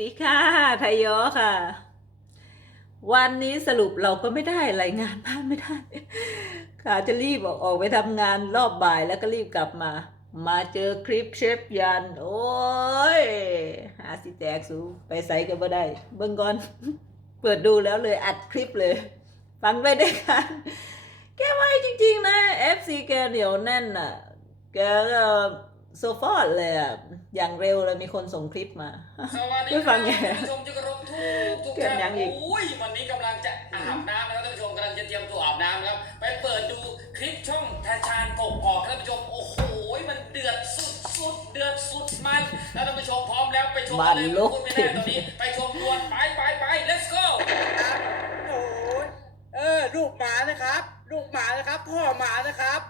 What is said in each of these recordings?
ดีค่ะไทยยอค่ะ วันนี้สรุปเราก็ไม่ได้รายงานบ้านไม่ได้ค่ะจะรีบออกออกไปทำงานรอบบ่ายแล้วก็รีบกลับมา มาเจอคลิปเชฟยัน โอ้ยหาสิแตกสูไปใส่กันบ่ได้ เบิ่งก่อน เปิดดูแล้วเลยอัดคลิปเลย ฟังไปด้วยกันแกไว้จริง ๆ นะ FC แกเหนียวแน่นอะ แกก็ โซฟอดเลยอะ อย่างเร็วเลยมีคนส่งคลิปมาสวัสดีไม่คฟัรับงไงท่านผู้ชมที่เคารพทุกทุกเกิดท่านยังอีกอุ้ยวันนี้กำลังจะอาบน้ำนะครับท่านผู้ชมกำลังจะเตรียมตัวอาบน้ำนะครับ ไปเปิดดูคลิปช่องทาชานกกอกท่านผู้ชม โอ้โห มันเดือดสุดสุดๆเดือดสุดมันแล้วท่านผู้ชมพร้อมแล้วไปชมกันเลยมันลุกพูดไม่ได้ตอนนี้ ไปชมดวนไปไปไป let's go ครับโอ้ยเออลูกหมานะครับ ลูกหมานะครับ พ่อหมานะครับ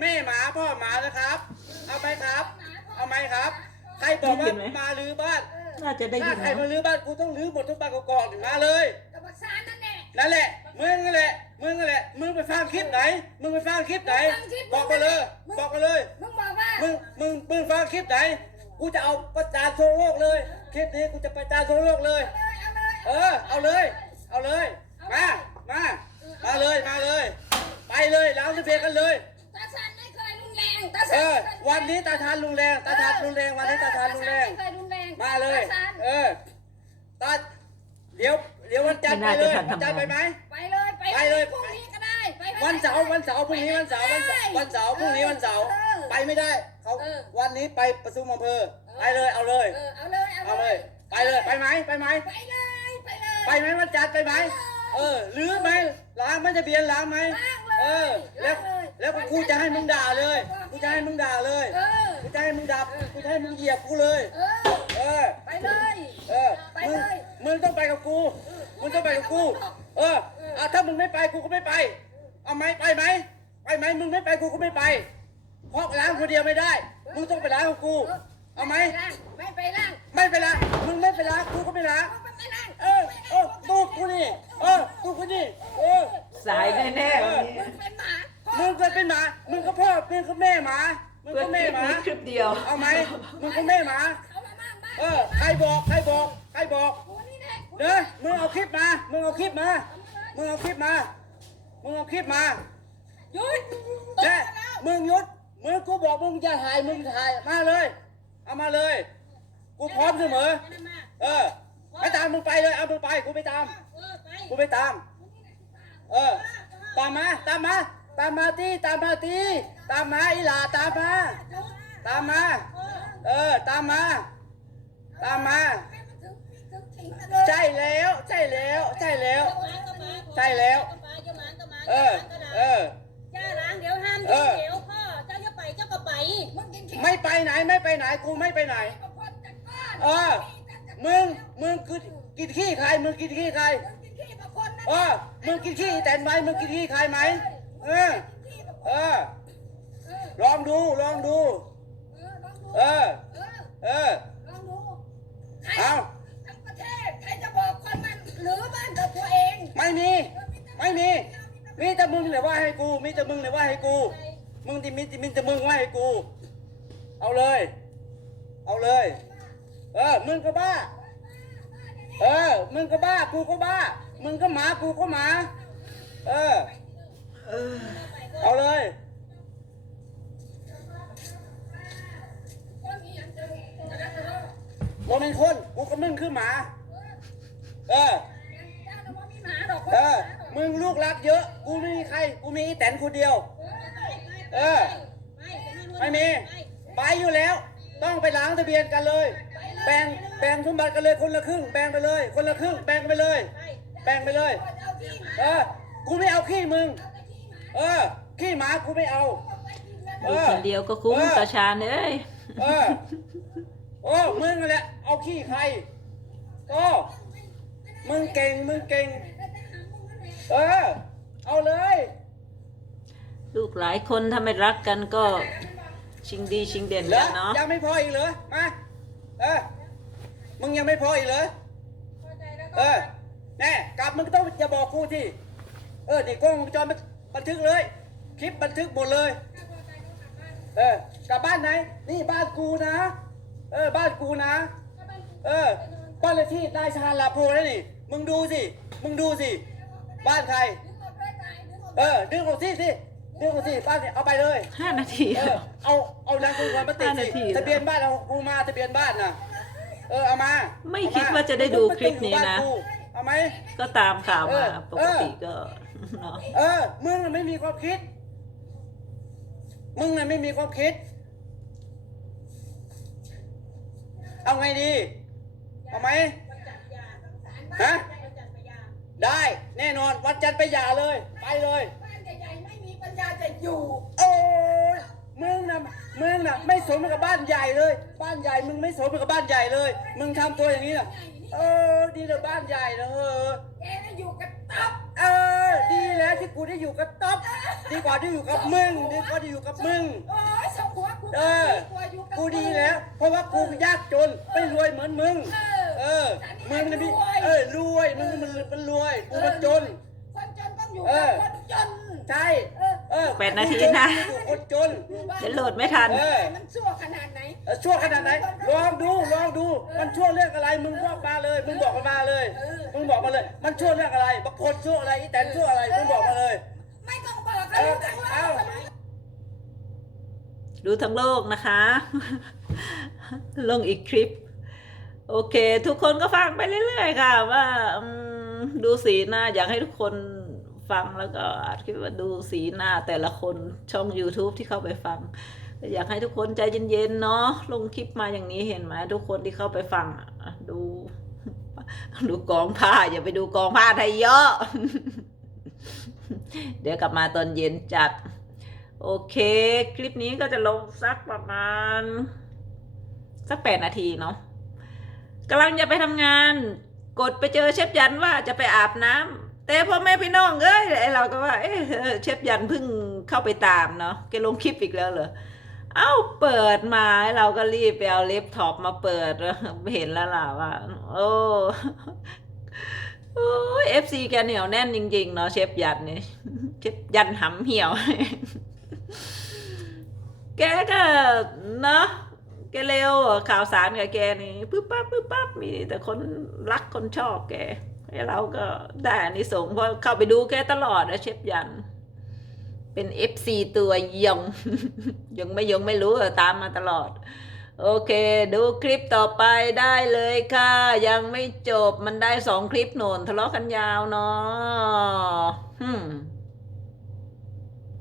แม่หมาพ่อหมานะครับ เอาไหมครับ เอาไหมครับ ใครบอกว่าได้ยินไหมมาลื้อบ้าน น่าจะได้ถ้ายินใครนะมาลื้อบ้านกูต้องลื้อหมดทุกบ้านกอกๆถึงมาเลย กับบักซานนั่นแหละ นั่นแหละ มึงนั่นแหละ มึงนั่นแหละ มึงไปฟังคลิปไหน มึงไปฟังคลิปไหนบอกมาเลย บอกมาเลย มึงบอกว่ามึง มึง มึงฟังคลิปไหน กูจะเอาประจานทั่วโลกเลย คลิปนี้กูจะประจานทั่วโลกเลยเอาเลยเออ เอาเลย เอาเลย มา มา มาเลย มาเลย ไปเลยล้างทะเบียนกันเลย ตาเอชันอ วันนี้ตาทานลุงแรงตาทานลุงแรงวันนี้ตาทานลุงแรงไม่เคยรุนแรงมาเลย ตาชันเออตาเดี๋ยวเดี๋ยววันจันทร์ไปเลยวันจันทร์ไปไหม ไปเลยไปไปเลย พรุ่งนี้ก็ได้ไปวันเสาร์วันเสาร์พรุ่งนี้วันเสาร์วันเสาร์วันเสาร์พรุ่งนี้วันเสาร์ออไปไม่ได้เขาเออ วันนี้ไปประชุมอำเภอไปเลยเอาเลย เออเอาเลยเอาเลยไปเลยไปไหมไปไหมไปเลยไปเลยไปไหมวันจันทร์ไปไหมเออลื้อไหมล้างไหม่จะเบียนล้างไหมล้างเลยเออ แล้วล้างเลย แล้วกูจะให้มึงด่าเลย กูจะให้มึงด่าเลย เออ กูจะให้มึงด่ากูจะให้มึงเหยียบกูเลย เออ เออ ไปเลย เออ ไปมึง เลย มึงต้องไปกับกู มึงต้องไปกับกู เอออะถ้ามึงไม่ไปกูก็ไม่ไป เอาไหมไปไหม ไปไหมมึงไม่ไปกูก็ไม่ไป เพราะล้างคนเดียวไม่ได้ มึงต้องไปล้างกับกู เอาไหม ไม่ไปล้างไม่ไปล้างมึงไม่ไปล้างกูก็ไม่ล้าง ไม่ไปล้างเออ เออตูดกูนี่ เออตูดกูนี่ เออ สายแน่ๆวันนี้ เป็นหมา มึงก็พ่อ มึงก็แม่หมา มึงเพื่อก็คแม่ลิปหมานี้คลิปเดียว เอาไหมมึงก็แม่หมาเขามาบ้างบ้างเออ ใครบอก ใครบอก ใครบอก กูนี่แหละกูเด้อ มึงเอาคลิปมา มึงเอาคลิปมา มึงเอาคลิปมา มึงเอาคลิปมาหยุดตกเด้แล้วมึงหยุด มึงกูบอกมึงจะถ่าย มึงถ่าย มาเลย เอามาเลย กูพร้อมเสมอเออไปตามมึงไปเลย เอามึงไป กูไปตาม เออไปกูไปตาม เออ ตามมา ตามมา ตามมาตีตามมาตีตามมาอีหลาตามมา ตามมา เออ ตามมา ตามมา ใช่แล้ว ใช่แล้ว ใช่แล้ว ใช่แล้ว เออ เออจ้าล้างเดี๋ยวห้ามเออเดี๋ยวพ่อเจ้าจะไปเจ้าก็ไปมึงกินขี้ไม่ไปไหนไม่ไปไหนกูไม่ไปไหนคนจากบ้านเออ มึง มึงกินกินขี้ใคร มึงกินขี้ใครมึงกินขี้กับคนนะเออ มึงกินขี้อีแตนไหมมึงกินขี้ใครไหม เออขี้กับคนเออ เออ ลองดู ลองดูเออลองดูเออเออ เออ ลองดูใครเอาทั้งประเทศใครจะบอกคนมันหรือบ้านกับตัวเองไม่มี ไม่มี มีแต่มึงเลยว่าให้กู มีแต่มึงเลยว่าให้กู มึงที่มีมีแต่มึงว่าให้กู เอาเลย เอาเลย เออ มึงก็บ้า เออ มึงก็บ้า กูก็บ้า มึงก็หมา กูก็หมา เออ เอาเลยคนนี้ยังจะจะได้รู้โมเป็นคนกูก็มึงคือหมา เออเจ้นหมาดอกเออ มึงลูกรักเยอะ กูไม่มีใคร กูมีอีแตนคนเดียว เออ ไม่มี ไปอยู่แล้ว ต้องไปล้างทะเบียนกันเลย แบ่ง แบ่งสมบัติกันเลยคนละครึ่ง แบ่งไปเลย คนละครึ่ง แบ่งไปเลย แบ่งไปเลย เออ กูไม่เอาขี้มึง เออ ขี้หมากูไม่เอา เอดูอคนเดียวก็คุ้มเออ ตาชาญเอ้ยเออ โอ้มึงนั่นแหละ เอาขี้ใครโอ้มึงเก่ง มึงเก่ง เออ เอาเลย ลูกหลายคนถ้าไม่รักกันก็ชิงดีชิงเด่นเหรกัอนเนาะยังไม่พออีกเหรอ มา เออ มึงยังไม่พออีกเหรอ เออ แน่ กลับมึงต้องจะบอกกูที่ เออ นี่กล้องวงจรบัน บันทึกเลย คลิปบันทึกหมดเลย เออกลับบ้านไหน นี่บ้านกูนะ เออ บ้านกูนะ เออ บ้านานเลขที่นายชาญลาโพแล้วนี่ มึงดูสิ มึงดูสิ บ้านใครดึงออกเลยตายดึงออกเออ ดึงออกสิสิดึงออกสิบ้านเนี่ยเอาไปเลย ห้านาที เออ เอา เอานางคุณมาติดห้าสินาทีทะเบียนบ้านเอากูมาทะเบียนบ้านน่ะเออ เอามาไม่เอคิดว่าจะได้ดูคลิปนี้นะมึงต้องอยู่บ้ากู เอาไหม ก็ตามข่าวมา เออ ปกติก็เนาะเออ มึงน่ะไม่มีความคิด มึงน่ะไม่มีความคิด เอาไงดี เอาไหม ฮะ ได้แน่นอนวันจันทร์ไปหย่าเลย ไปเลย บ้านใหญ่ๆไม่มีปัญญาจะอยู่ โอ้ยมึงนะมึงนะไม่สมกับบ้านใหญ่เลย บ้านใหญ่ มึงไม่สมกับบ้านใหญ่เลย มึงทำตัวอย่างนี้นะ เออ ดีเลยบ้านใหญ่นะเออแกน่ะอยู่กับต๊อบเออ ดีแล้วที่กูได้อยู่กับต๊อบดีกว่าที่อยู่กับมึงดีกว่าที่อยู่กับมึงโอ้ยสมหัวกูเออ ดีกว่าอยู่กับกูดีแล้ว เพราะว่ากูยากจนไม่รวยเหมือนมึง เออเออ มึงนะพี่เออรวยมึงมันมันรวยกูมันจน คนจนต้องอยู่เอกับอคนจน ใช่ เออเออแปดนาทีนะ อยู่คนจนเดี๋ยวโหลดไม่ทัน เออ มันชั่วขนาดไหนเออชั่วขนาดไหน ลองดู ลองดู มันชั่วเรื่องอะไร มึงบอกมาเลย มึงบอกมันมาเลยเออมึงบอกมาเลย มันชั่วเรื่องอะไรบางคนชั่วอะไรอีแตนชั่วอะไร มึงบอกมาเลย ไม่ต้องบอกกันรู้ทั้งโลกเออกันรู้ดูทั้งโลกนะคะ ลงอีกคลิป โอเค ทุกคนก็ฟังไปเรื่อยๆค่ะ ว่าอืมดูสีหน้าอยากให้ทุกคน ฟังแล้วก็อาจคิดว่าดูสีหน้าแต่ละคนช่อง YouTube ที่เข้าไปฟัง อยากให้ทุกคนใจเย็นๆเนาะลงคลิปมาอย่างนี้เห็นไหมทุกคนที่เข้าไปฟังดูดูกองผ้า อย่าไปดูกองผ้าไทยเยอะ เดี๋ยวกลับมาตอนเย็นจัด โอเค คลิปนี้ก็จะลงสักประมาณ สักแปดนาทีเนาะกำลังจะไปทำงาน กดไปเจอเชฟยันว่าจะไปอาบน้ำ แต่พ่อแม่พี่น้องเอ้ยไอเราก็ว่าเอ๊ะเอเชฟยันเพิ่งเข้าไปตามเนาะแกลงคลิปอีกแล้วเหรอเอ้าเปิดมาเราก็รีบไปเอาเล็บท็อปมาเปิดเห็นแล้วล่ะว่าโอ้โอ้เอฟซีแกเหนียวแน่นจริงๆเนาะเชฟยันเนี่ยเชฟยันหำเหี่ยว แกก็เนาะแกเร็วข่าวสารกับแกนี่ปึ๊บปั๊บปึ๊บปั๊บมีแต่คนรักคนชอบแก เราก็ได้อานิสงเพราะเข้าไปดูแกตลอดนะเชฟยัน เป็นเอฟซีตัวยง ยังไม่ยงไม่รู้อตามมาตลอด โอเค ดูคลิปต่อไปได้เลยค่ะ ยังไม่จบมันได้สองคลิปโหนนทะเลาะกันยาวเนาะอืม